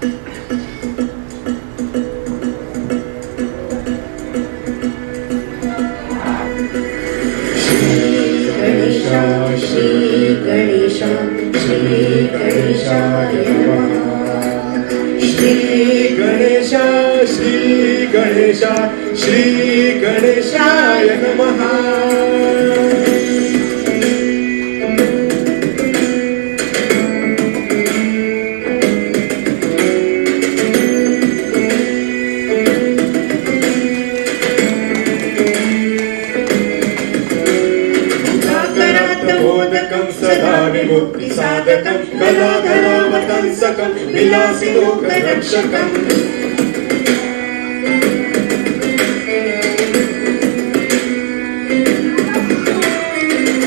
श्री गणेशाय नमः। श्री गणेशाय नमः। सदा विमुक्ति साधकं कलाधरावतंसकं विलासी लोकरक्षकम्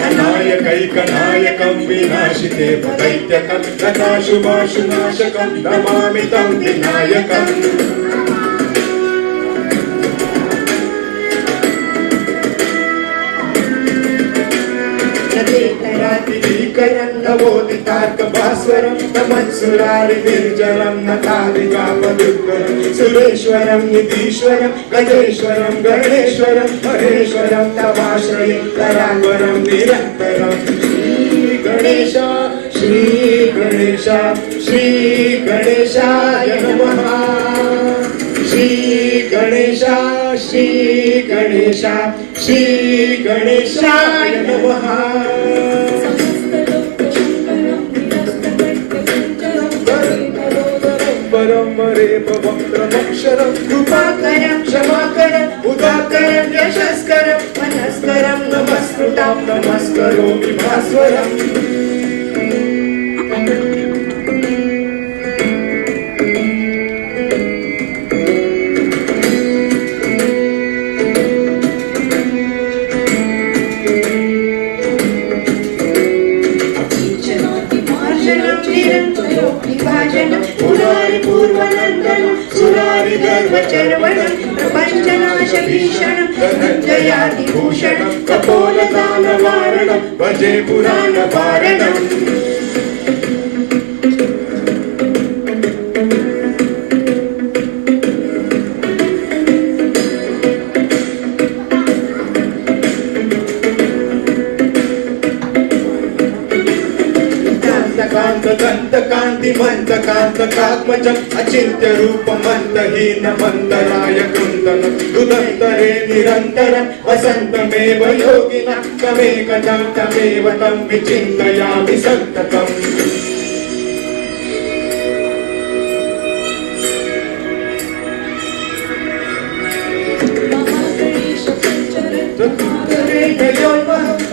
अनायकैकनायकं विनाशिते दैत्यकं गताशुभाशुनाशकं नमामि तं विनायकम्। नवोदितार्कभास्वरं नमत्सुरारि निर्जरं नतादिकापदुत्तरं सुरेश्वरं निधीश्वरं गजेश्वरं गणेश्वरं महेश्वरं तवाश्रये करावरं निरन्तरं। श्री गणेशाय नमः। श्री गणेशाय नमः। वक्त्रमक्षरं कृपाकरं क्षमाकरं उदाकरं यशस्करं मनस्करं नमस्कृतं नमस्करोमि भास्वरम्। सर्वचर्वणं प्रपञ्चनाशभीषणं धनञ्जयादिभूषणं कपोलदानवारणं भजे पुराणवारणम्। दन्तकान्तिमन्तकान्तकात्मजम् अचिन्त्यरूपमन्तहीनमन्तराय कुन्दनं दुदन्तरे निरन्तरं वसन्तमेव योगिनः तमेकं तमेव तं विचिन्तयामि सन्ततम्।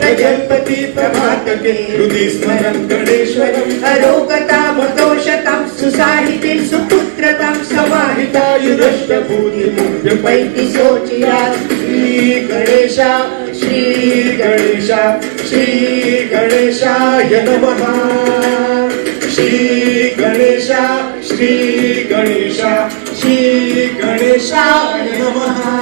प्रजल्पति प्रभातके हृदि स्मरं गणेश्वरं अरोगतामदोषतां सुसाहितिं सुपुत्रतां समाहितायुरष्टभूतिमुख्यपैति शोचिरात्। श्री गणेशाय नमः। श्री गणेशाय नमः।